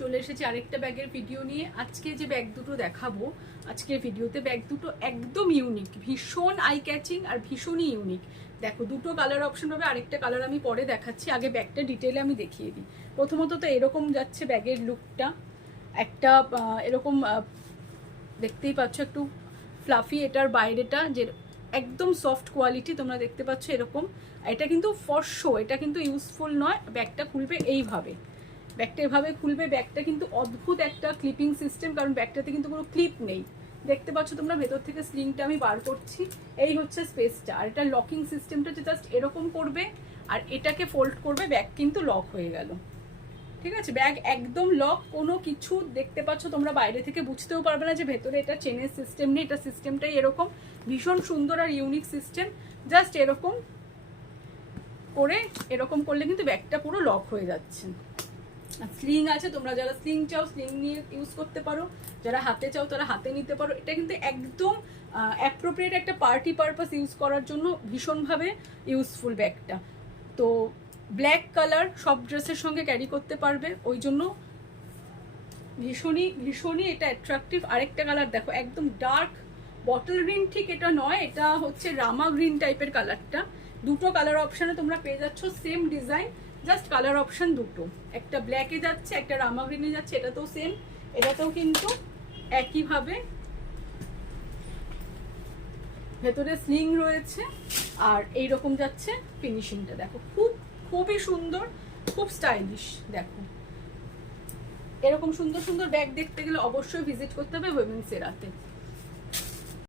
চলে এসেছি আরেকটা ব্যাগের ভিডিও নিয়ে। আজকে যে ব্যাগ দুটো দেখাবো আজকের ভিডিওতে, ব্যাগ দুটো একদম ইউনিক, ভীষণ আই ক্যাচিং আর ভীষণই ইউনিক। দেখো দুটো কালার অপশন হবে, আরেকটা কালার আমি পরে দেখাচ্ছি। আগে ব্যাগটা ডিটেলে আমি দেখিয়ে দিই। প্রথমত তো এরকম যাচ্ছে ব্যাগের লুকটা, একটা এরকম দেখতেই পাচ্ছ একটু ফ্লাফি। এটার বাইরেটা যে একদম সফট কোয়ালিটি তোমরা দেখতে পাচ্ছ এরকম। এটা কিন্তু ফর শো, এটা কিন্তু ইউজফুল নয়। ব্যাগটা খুলবে এইভাবে, ব্যাগটা এভাবে খুলবে। ব্যাগটা কিন্তু অদ্ভুত একটা ক্লিপিং সিস্টেম, কারণ ব্যাগটাতে কিন্তু কোনো ক্লিপ নেই। দেখতে পাচ্ছ তোমরা ভেতর থেকে স্লিংটা আমি বার করছি, এই হচ্ছে স্পেসটা। আর এটা লকিং সিস্টেমটা যে জাস্ট এরকম করবে আর এটাকে ফোল্ড করবে, ব্যাগ কিন্তু লক হয়ে গেল। ঠিক আছে, ব্যাগ একদম লক, কোনো কিছু দেখতে পাচ্ছ তোমরা বাইরে থেকে বুঝতেও পারবে না যে ভেতরে এটা চেনের সিস্টেম নেই। এটা সিস্টেমটাই এরকম, ভীষণ সুন্দর আর ইউনিক সিস্টেম। জাস্ট এরকম করে, এরকম করলে কিন্তু ব্যাগটা পুরো লক হয়ে যাচ্ছে। স্লিং আছে, তোমরা যারা স্লিং চাও স্লিং নিয়ে ইউজ করতে পারো, যারা হাতে চাও তারা হাতে নিতে পারো। এটা কিন্তু একদম অ্যাপ্রোপ্রিয়েট একটা পার্টি পারপাস ইউজ করার জন্য ভীষণভাবে ইউজফুল ব্যাগটা। তো ব্ল্যাক কালার সব ড্রেসের সঙ্গে ক্যারি করতে পারবে, ওই জন্য ভীষণই ভীষণই এটা অ্যাট্রাকটিভ। আরেকটা কালার দেখো, একদম ডার্ক বটল গ্রিন, ঠিক এটা নয়, এটা হচ্ছে রামা গ্রিন টাইপের কালারটা। দুটো কালার অপশানে তোমরা পেয়ে যাচ্ছ, same design, just colour option দুটো, একটা ব্ল্যাকে যাচ্ছে একটা রামা গ্রিনে যাচ্ছে। এটাতেও সেম, এটাতেও কিন্তু একইভাবে ভেতরে স্লিং রয়েছে আর এইরকম যাচ্ছে ফিনিশিংটা। দেখো খুবই সুন্দর, খুব স্টাইলিশ। দেখো এরকম সুন্দর সুন্দর ব্যাগ দেখতে গেলে অবশ্যই ভিজিট করতে হবে উইমেন্স এরাতে।